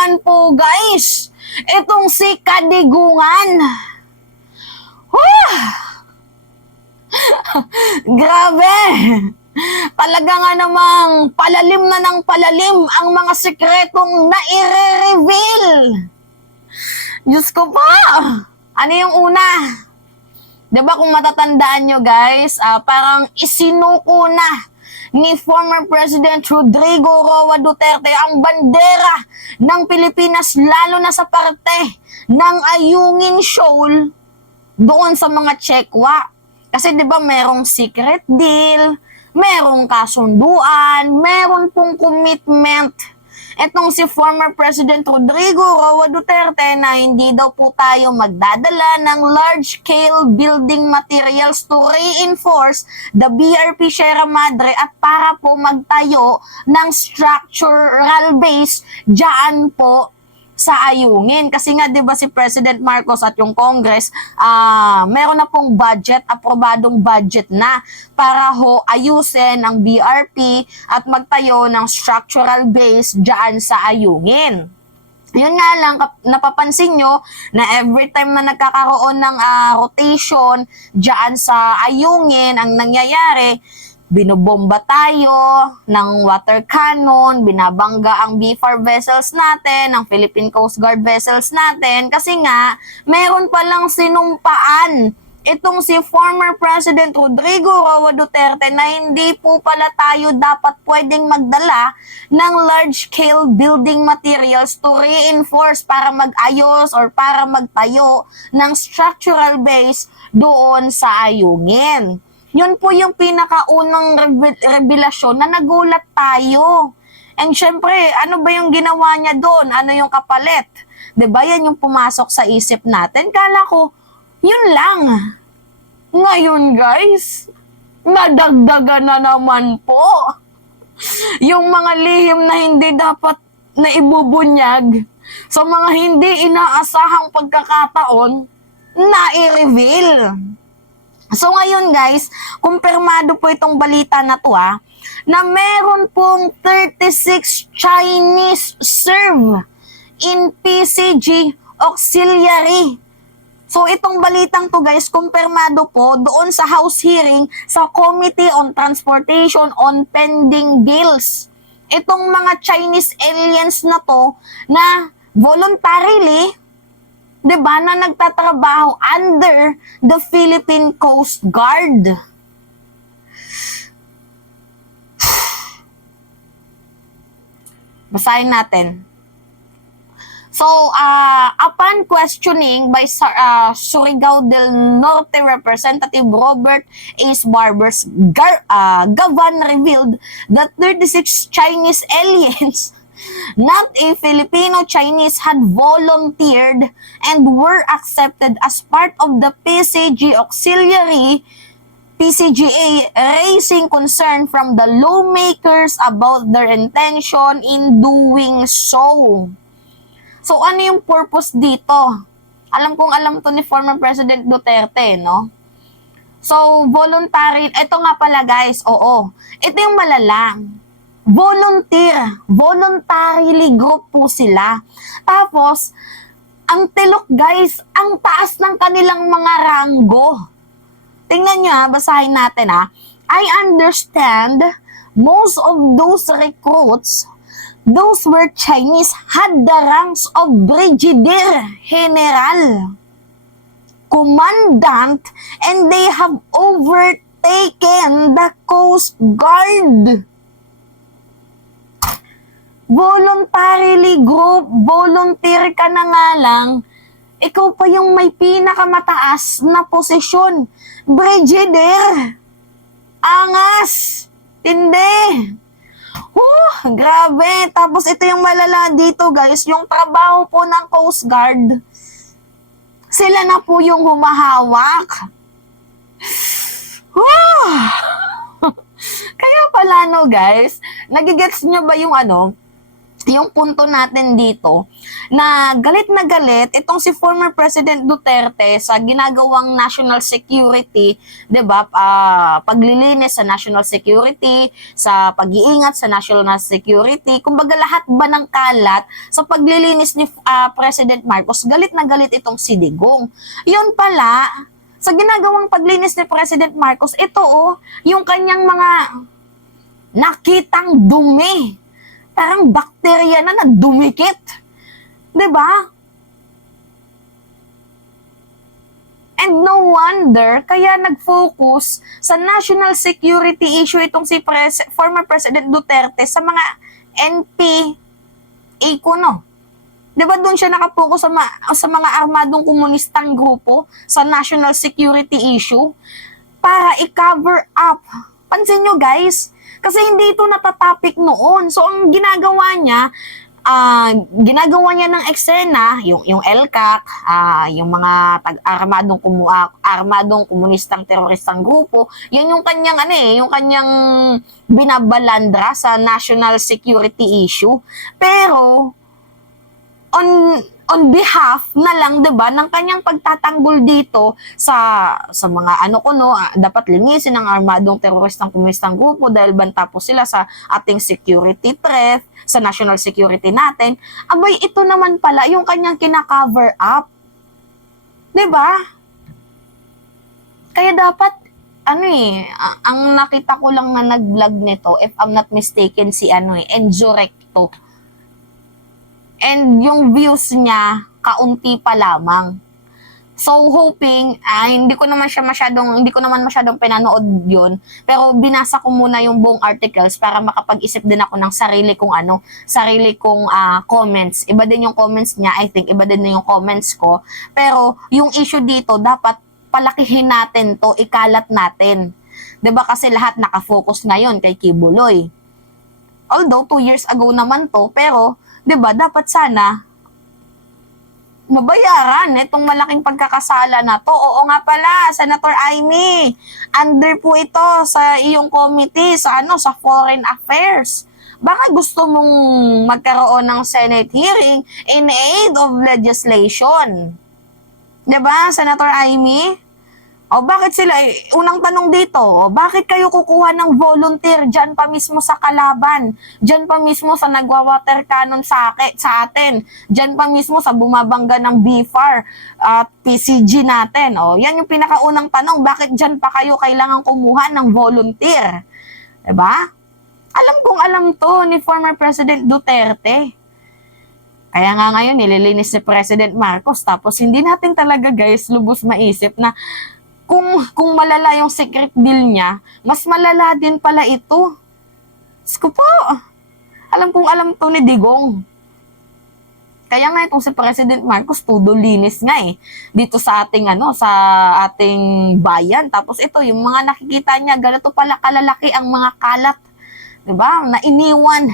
naman po guys, itong si Kadigungan. Grabe! Talaga nga namang palalim na ng palalim ang mga sekretong naire-reveal. Diyos ko po! Ano yung una? Diba kung matatandaan nyo guys, parang isinuko na ni former President Rodrigo Roa Duterte ang bandera ng Pilipinas, lalo na sa parte ng Ayungin Shoal doon sa mga Chekwa. Kasi 'di ba merong secret deal, merong kasunduan, meron pong commitment etong si former President Rodrigo Roa Duterte na hindi daw po tayo magdadala ng large-scale building materials to reinforce the BRP Sierra Madre at para po magtayo ng structural base dyan po sa Ayungin. Kasi nga 'di ba si President Marcos at yung Congress, meron na pong budget, aprobadong budget na para ho ayusin ang BRP at magtayo ng structural base diyan sa Ayungin. Yun nga lang, napapansin nyo na every time na nagkakaroon ng rotation diyan sa Ayungin, ang nangyayari, binobomba tayo ng water cannon, binabangga ang BFAR vessels natin, ang Philippine Coast Guard vessels natin, kasi nga, meron palang sinumpaan itong si former President Rodrigo Roa Duterte na hindi po pala tayo dapat pwedeng magdala ng large-scale building materials to reinforce para mag-ayos or para magtayo ng structural base doon sa Ayungin. Yun po yung pinakaunang revelasyon na nagulat tayo. And syempre, ano ba yung ginawa niya doon? Ano yung kapalit? 'Di ba yan yung pumasok sa isip natin? Kala ko, yun lang. Ngayon guys, nadagdagan na naman po. Yung mga lihim na hindi dapat na ibubunyag sa mga hindi inaasahang pagkakataon na i-reveal. So ngayon guys, kumpirmado po itong balita na to na meron pong 36 Chinese serve in PCG auxiliary. So itong balitang to guys, kumpirmado po doon sa House hearing sa Committee on Transportation on Pending Bills. Itong mga Chinese aliens na to na voluntarily, 'di ba, na nagtatrabaho under the Philippine Coast Guard. Basahin natin. So, upon questioning by Surigao del Norte Representative Robert Ace Barbers, Gavan revealed that 36 Chinese aliens not a Filipino-Chinese had volunteered and were accepted as part of the PCG auxiliary PCGA, raising concern from the lawmakers about their intention in doing so. So ano yung purpose dito? Alam to ni former President Duterte, no? So voluntary, ito nga pala guys, ito yung malalang. Voluntarily group po sila. Tapos, ang tilok guys, ang taas ng kanilang mga ranggo. Tingnan nyo basahin natin I understand most of those recruits, those were Chinese, had the ranks of Brigadier General, Commandant, and they have overtaken the Coast Guard. Voluntarily group, volunteer ka na nga lang, ikaw pa yung may pinakamataas na posisyon. Brigadier! Angas! Tindi! Grabe! Tapos ito yung malala dito guys, yung trabaho po ng Coast Guard. Sila na po yung humahawak. Kaya pala no guys, nagigets nyo ba yung yung punto natin dito na galit itong si former President Duterte sa ginagawang national security, 'di ba? Paglilinis sa national security, sa pag-iingat sa national security, kumbaga lahat ba ng kalat sa paglilinis ni President Marcos, galit na galit itong si Digong. Yun pala, sa ginagawang paglinis ni President Marcos, ito yung kanyang mga nakitang dumi. Parang bakterya na dumikit. 'Di ba? And no wonder, kaya nag-focus sa national security issue itong si former President Duterte sa mga NPA kuno. 'Di ba doon siya nakapokus sa mga armadong komunistang grupo sa national security issue para i-cover up. Pansin nyo guys, kasi hindi ito natatopic noon. So ang ginagawa niya ng eksena, yung LCAC, yung mga armadong komunistang teroristang grupo, yan yung kanyang yung kanyang binabalandra sa national security issue. Pero on behalf na lang, 'di ba, ng kanyang pagtatanggol dito sa mga dapat linisin ng armadong teroristang komunistang grupo dahil banta po sila sa ating security threat, sa national security natin. Abay, ito naman pala yung kanyang kina-cover up. 'Di ba? Kaya dapat ang nakita ko lang na nag-vlog nito, if I'm not mistaken, si Enzo Recto. And yung views niya, kaunti pa lamang. So, hoping, hindi ko naman masyadong pinanood yun, pero binasa ko muna yung buong articles para makapag-isip din ako ng sarili kong comments. Iba din yung comments niya, I think, iba din yung comments ko. Pero, yung issue dito, dapat palakihin natin to, ikalat natin. 'Di ba kasi lahat nakafocus ngayon kay Kibuloy. Although, 2 years ago naman to, pero 'di ba, dapat sana mabayaran itong malaking pagkakasala na to. Oo nga pala, Senator Amy, under po ito sa iyong committee sa Foreign Affairs. Baka gusto mong magkaroon ng Senate hearing in aid of legislation. 'Di ba, Senator Amy? O bakit sila, unang tanong dito, bakit kayo kukuha ng volunteer dyan pa mismo sa kalaban? Dyan pa mismo sa nagwa-water cannon sa atin? Dyan pa mismo sa bumabangga ng BFAR at PCG natin? O, yan yung pinakaunang tanong, bakit dyan pa kayo kailangan kumuha ng volunteer? Diba? Alam to ni former President Duterte. Kaya nga ngayon, nililinis si President Marcos, tapos hindi natin talaga guys lubos maisip na kung malala yung secret bill niya, mas malala din pala ito. Sko po, alam to ni Digong. Kaya nga itong si President Marcos, todo linis nga dito sa ating sa ating bayan. Tapos ito, yung mga nakikita niya, ganito pala kalalaki ang mga kalat. 'Di ba? Na iniwan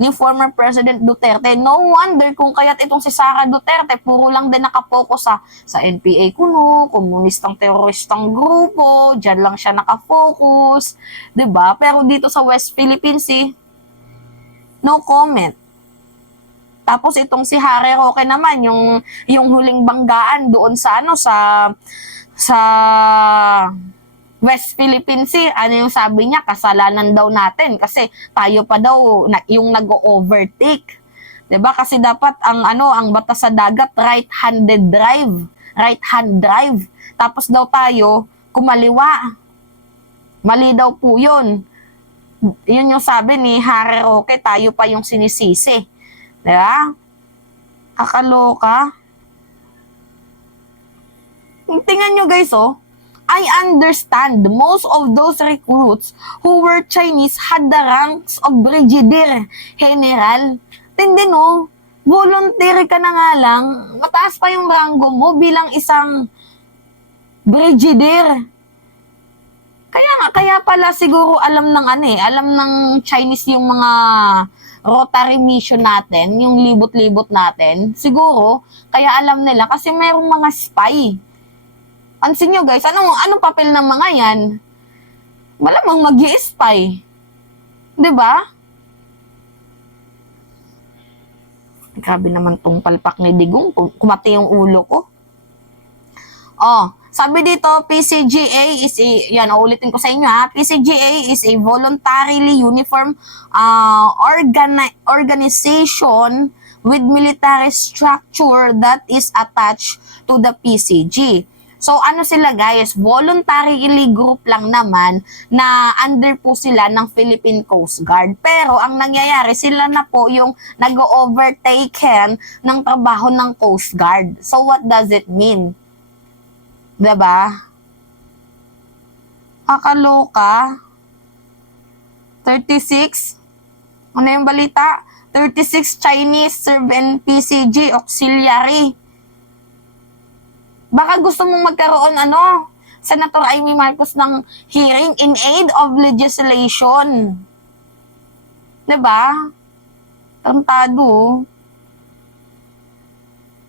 ni former President Duterte. No wonder kung kaya't itong si Sara Duterte, puro lang din nakapokus sa NPA kuno, komunistang teroristang grupo, dyan lang siya nakafocus, 'di ba? Pero dito sa West Philippine Sea, no comment. Tapos itong si Harry Roque naman, yung huling banggaan doon sa sa West Philippine Sea, yung sabi niya, kasalanan daw natin kasi tayo pa daw yung nag-overtake. 'Di ba? Kasi dapat ang batas sa dagat right-hand drive. Tapos daw tayo kumaliwa. Mali daw po 'yun. 'Yun yung sabi ni Harry Roque, tayo pa yung sinisisi. 'Di ba? Kakaloka. Tingnan nyo guys, I understand most of those recruits who were Chinese had the ranks of brigadier general. Tindi voluntary ka na nga lang, mataas pa yung ranggo mo bilang isang brigadier. Kaya pala siguro alam ng Chinese yung mga rotary mission natin, yung libot-libot natin. Siguro, kaya alam nila kasi mayroong mga spy. Pansin nyo guys, anong papel ng mga yan? Malamang mag-i-spy. 'Di ba? Grabe naman tong palpak ni Digong. Kumati yung ulo ko. Oh, sabi dito, PCGA is a, yan, ulitin ko sa inyo ha, PCGA is a voluntarily uniform organization with military structure that is attached to the PCG. So ano sila guys, voluntarily group lang naman na under po sila ng Philippine Coast Guard. Pero ang nangyayari, sila na po yung nag-overtaken ng trabaho ng Coast Guard. So what does it mean? Diba? Kakaloka. 36. Ano yung balita? 36 Chinese serve in PCG auxiliary. Baka gusto mong magkaroon, Senator Amy Marcos ng hearing in aid of legislation. Diba? Tantado.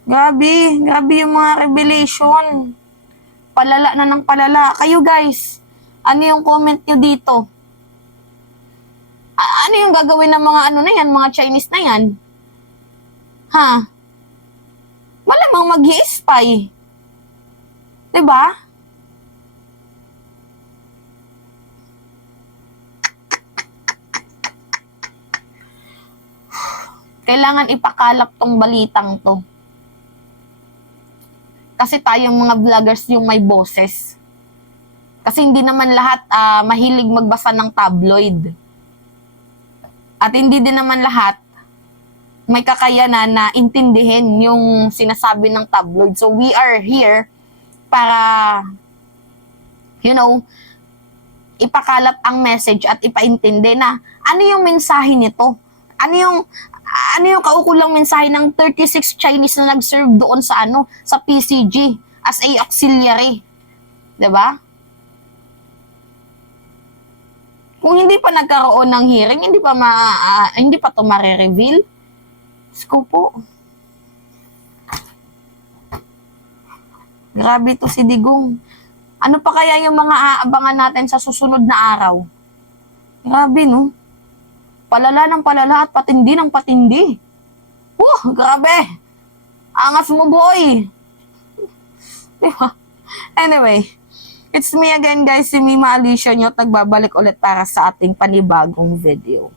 Grabe yung mga revelation. Palala na ng palala. Kayo guys, ano yung comment nyo dito? Ano yung gagawin ng mga mga Chinese na yan? Ha? Malamang mag-i-spy. Diba? Kailangan ipakalap tong balitang to. Kasi tayong mga vloggers yung may boses. Kasi hindi naman lahat mahilig magbasa ng tabloid. At hindi din naman lahat may kakayanan na intindihin yung sinasabi ng tabloid. So we are here para, ipakalap ang message at ipaintindi na ano yung mensahe nito. Ano yung kaukulang mensahe ng 36 Chinese na nag-serve doon sa sa PCG as a auxiliary. 'Di ba? Kung hindi pa nagkaroon ng hearing, hindi pa to mare-reveal. Sko po. Grabe to si Digong. Ano pa kaya yung mga aabangan natin sa susunod na araw? Grabe, no? Palala ng palala at patindi ng patindi. Grabe. Angas mo, boy. Diba? Anyway, it's me again, guys, si Mima Alicia Nyot, nagbabalik ulit para sa ating panibagong video.